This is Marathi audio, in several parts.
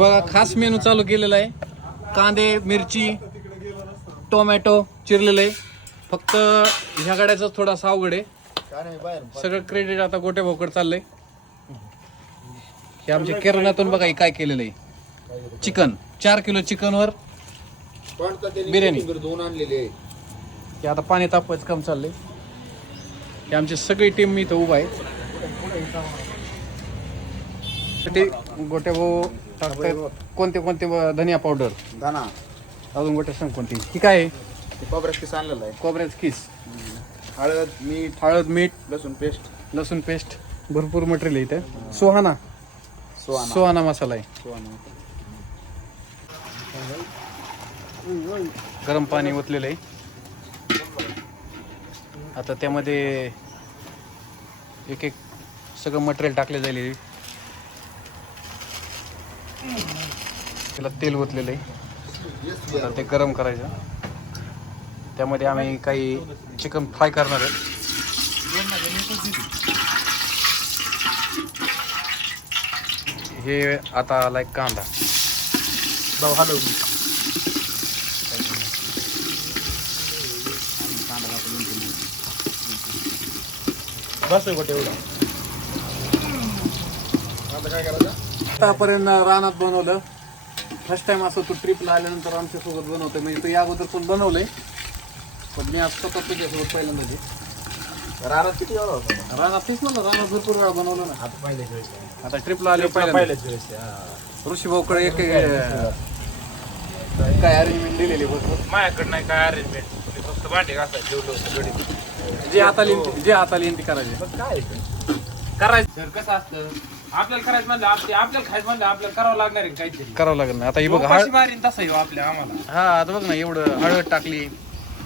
बघा खास मेनू चालू केलेला आहे. कांदे मिरची टोमॅटो चिरलेलं. आहे फक्त ह्या गाड्याचं थोडासा अवघड आहे. सगळं क्रेडिट आता गोट्या भोकड चाललंय. हे आमच्या केरळातून बघा हे काय केलेलं आहे. चिकन चार किलो चिकनवर बिर्याणी. दोन आणलेले हे आता पाणी तापवायचं काम चाललंय. हे आमची सगळी टीम मी इथं उभा आहे. ते गोट्या भाऊ टाकतायत कोणते कोणते ब- धनिया पावडर दाना अजून गोट्या सांग कोणती. ही काय आहे? खोबऱ्यात किस आणलेला आहे. खोबऱ्याचं किस. हळद मीठ. हळद मीठ. लसूण पेस्ट. लसूण पेस्ट. भरपूर मटेरियल आहे इथं. सोहाना. सोहाना. सोहाना मसाला आहे. सोहाना. गरम पाणी ओतलेलं आहे. आता त्यामध्ये एक एक सगळं मटेरियल टाकले जाईल. त्याला तेल ओतलेलं आहे. आता ते गरम करायचं. त्यामध्ये आम्ही काही चिकन फ्राय करणार आहे. हे आता एक कांदा. हॅलो बस एवढा. आता काय करायचं? आतापर्यंत रानात बनवलं. फर्स्ट टाइम असं तू ट्रिपला आल्यानंतर आमच्यासोबत बनवतोय. म्हणजे तू या अगोदर पण बनवलंय. पण मी आज स्वतः तुझ्यासोबत पहिल्यांदा जे. रानात किती वेळा होता? रानात तेच म्हणलं रानात भरपूर वेळा बनवलं ना. आता पहिल्याच वेळेस आता ट्रिपला आले पहिल्यांदा पहिल्याच वेळेस ऋषी भाऊकडे एक एक, काय अरेंजमेंट दिलेली भरपूर? माझ्याकडे नाही काय अरेंजमेंट फक्त भांडे जेवलो जे हाताला जे हाताला ते करायचे. काय करायचं. सर कसं असतं? आपल्याला करायचं म्हणलं आपले आपल्याला खायचं म्हणलं आपल्याला करावं लागणार आहे काहीतरी. करावं लागेल ना. आता ही बघ उपाशी हळ मारीन तसं येऊ आपल्या आम्हाला. हा आता बघ ना एवढं हळद टाकली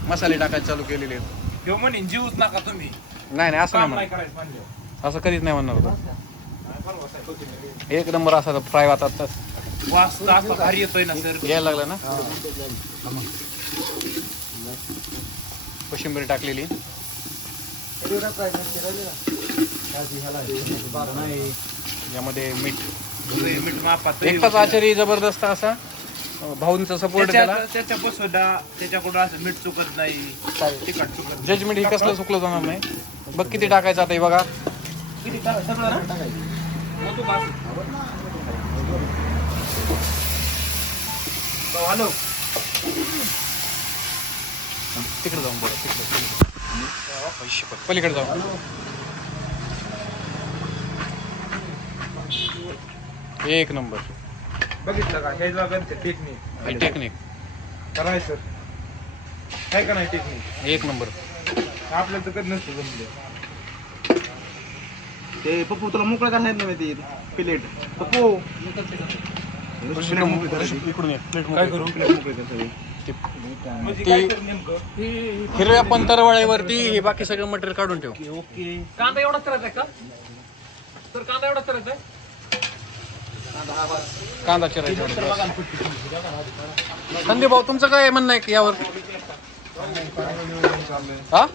मसाले टाकायला चालू केलेले. आहेत. ह्यो म्हणेन जीवच नका तुम्ही. नाही नाही असं नाही काम नाही म्हणत करायचं म्हणलं. असं कधीच नाही म्हणणार होतं. एक नंबर असा फ्राय वातात वास तर असं भारी येतोय ना सर. यायला लागला ना? कोशिंबीर टाकलेली. यामध्ये मीठ. एकटाच आचारी जबरदस्त असा. भाऊंचा सपोर्ट त्याला त्याच्यापासून त्याच्याकडून असं मीठ चुकत नाही. तिखट चुकत नाही. जजमेंट हे कसलं चुकलं जाणार नाही. बघ किती टाकायचं आता हे बघा. किती सगळं. भाऊ, हॅलो. तिकडे जाऊन बघा तिकडे पलीकडे जाऊ एक नंबर. बघितलं का? हे बघा टेक्निक ही टेक्निक करायचं काय का नाही टेक्निक एक नंबर. आपल्याला तर कधी नसतं जमलं. ते पप्पू तुला मोकळं करणार नाही माहिती प्लेट पप्पू! इकडून ये प्लेट काय करू? म्हणजे ती- काय करू नेमकं हिरव्या पंतरवाळ्यावरती हे बाकी सगळं मटेरियल काढून ठेव. ओके कांदा एवढाच करायचा आहे का? तर कांदा एवढाच करायचा आहे कांदा चिरायचा संदीप भाऊ तुमचं काय म्हणणं आहे की यावर? हा?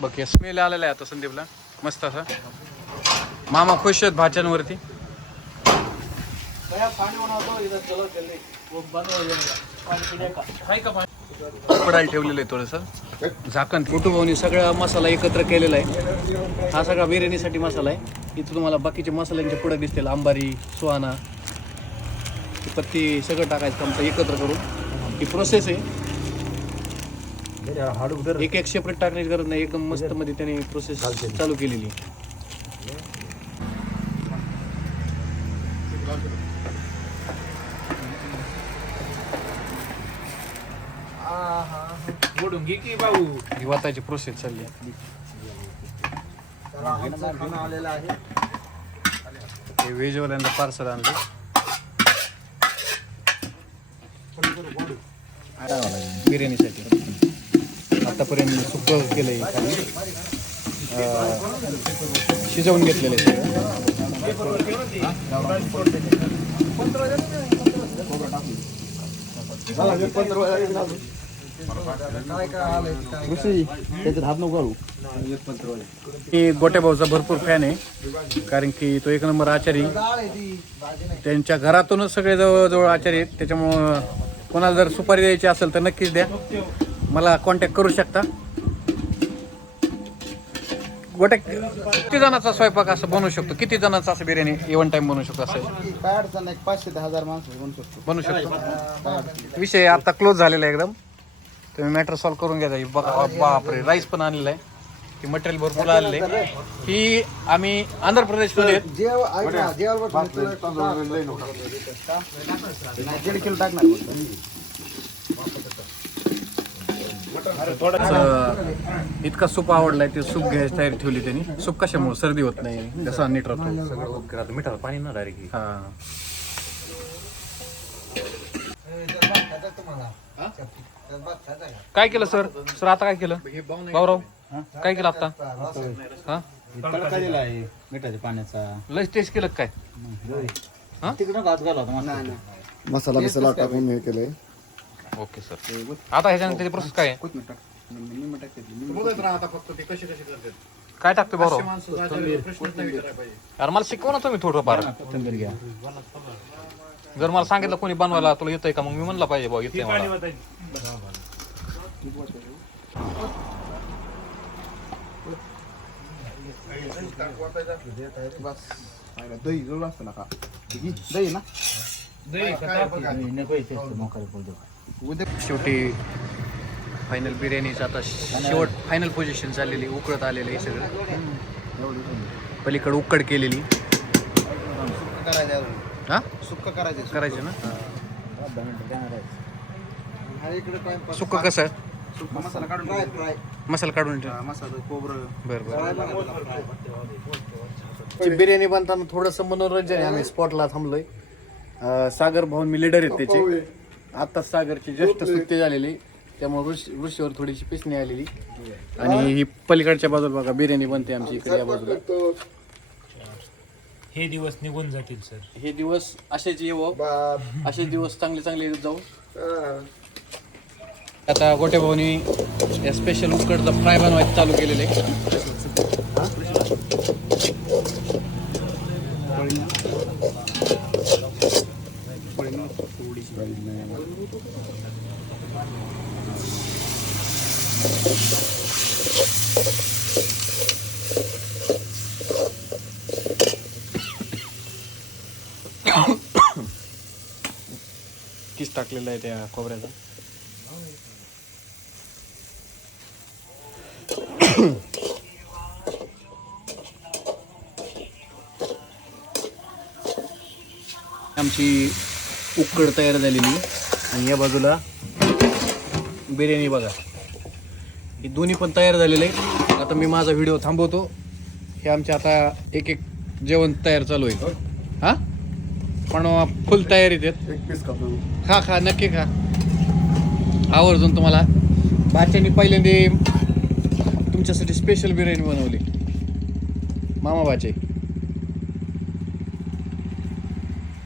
बघ स्मेल आलेला आहे आता संदीपला. मस्त असा. मामा खुश आहेत भाच्यांवरती. पडायला ठेवलेलं आहे थोडंसं. झाकण फोटो भाऊनी सगळा मसाला एकत्र केलेला आहे. हा सगळा बिर्याणीसाठी मसाला आहे. इथं तुम्हाला बाकीचे मसाल्यांचे पुढे दिसतील अंबारी सुहाना. ती पत्ती सगळं टाकायचं आमचं एकत्र करून. ही प्रोसेस आहे. एक एक सेपरेट टाकण्याची गरज नाही. एकदम मस्त मध्ये त्याने प्रोसेस चालू केलेली आहे. ओढून घे की भाऊ. ही वाताची प्रोसेस चालली. आहे आलेला आहे हे व्हेजवाल्यांना पार्सल आणले. बिर्याणीसाठी. आतापर्यंत सुकं केलंय. अं, शिजवून घेतलेलं आहे. सगळं. ऋषी त्याच्यात हात नको घालू मी गोट्या भाऊचा भरपूर फॅन आहे. कारण की तो एक नंबर आचारी. त्यांच्या घरातूनच सगळे जवळजवळ आचारी आहेत. त्याच्यामुळं कोणाला जर सुपारी द्यायची असेल तर नक्कीच द्या. मला कॉन्टॅक्ट करू शकता. गोट्या किती जणांचा स्वयंपाक असं बनवू शकतो? किती जणांचा असं बिर्याणी इव्हन टाइम बनवू शकतो असं? काय अडचण नाही पाचशे ते हजार माणसं म्हणू शकतो. बनवू शकतो. विषय आता क्लोज झालेला आहे एकदम. तुम्ही मॅटर सॉल्व्ह करून घ्या बघा बापरे राईस पण आणलेला आहे की मटेरियल भरपूर आलेलं आहे ही आम्ही आंध्र प्रदेशमध्ये. असं इतका सूप आवडलाय ते सूप घ्यायची तयारी ठेवली त्यांनी. सूप कशामुळे? सर्दी होत नाही जसा नीट राहतो? मिठाला पाणी ना डायरेक्ट हा. काय केलं सर? सर आता काय केलं? भाऊराव काय केलं आता? हा? आहे मिठाच्या पाण्याचा. लस टेस्ट केलं का काय? तिकडं घात घाला होता. मसाला बिसाला टाकून हे केलंय. ओके सर आता ह्याच्यानंतर त्याची प्रोसेस काय आहे? काय टाकतो भाऊराव? अरे मला शिकवा ना तुम्ही थोडं फार जर मला सांगितलं कोणी बनवायला तुला येतंय का? मग मी म्हणलं पाहिजे भाऊ येतंय मला. बस. दही जवळ असतं ना का? दही ना? शेवटी फायनल बिर्याणीचं आता शेवट फायनल पोझिशन चाललेली उकळत आलेलं आहे सगळं. पलीकडे उकड केलेली. हा? सुक्क करायचं. करायचं ना? हा. इकडे काय सुक्क कसं सुक्क मसाला काढून फ्राय फ्राय मसाला काढून ठेव. मसाला खोबरं. बरं बरं. ची बिर्याणी बनताना थोडंसं मनोरंजन आहे. आम्ही स्पॉटला थांबलोय. अं, सागर भाऊन मी लिडर आहेत त्याचे. आता सागरची ज्येष्ठ सुट्टी झालेली. त्यामुळे ऋषीवर थोडीशी पिसणी आलेली. आणि ही पलीकडच्या बाजूला बघा बिर्याणी बनते आमची इकडे या बाजूला. हे दिवस निघून जातील सर. हे दिवस असेच येवो. असे दिवस चांगले चांगले येत जाऊ आता गोटे भाऊनी या स्पेशल उकडचा फ्राय बनवायचं चालू केलेलं टाकलेलं टाकलेला आहे त्या खोबऱ्याचा. आमची उकड तयार झालेली आणि या बाजूला बिर्याणी बघा. ही दोन्ही पण तयार झालेले आहे आता मी माझा व्हिडिओ थांबवतो. हे आमचे आता एक एक जेवण तयार चालू आहे. हां? पण फुल तयारीत आहेत. एक पीस कापून खा खा नक्की खा. आवर्जून तुम्हाला. बाच्यांनी पहिल्यांदा तुमच्यासाठी स्पेशल बिर्याणी बनवली. मामा बाचे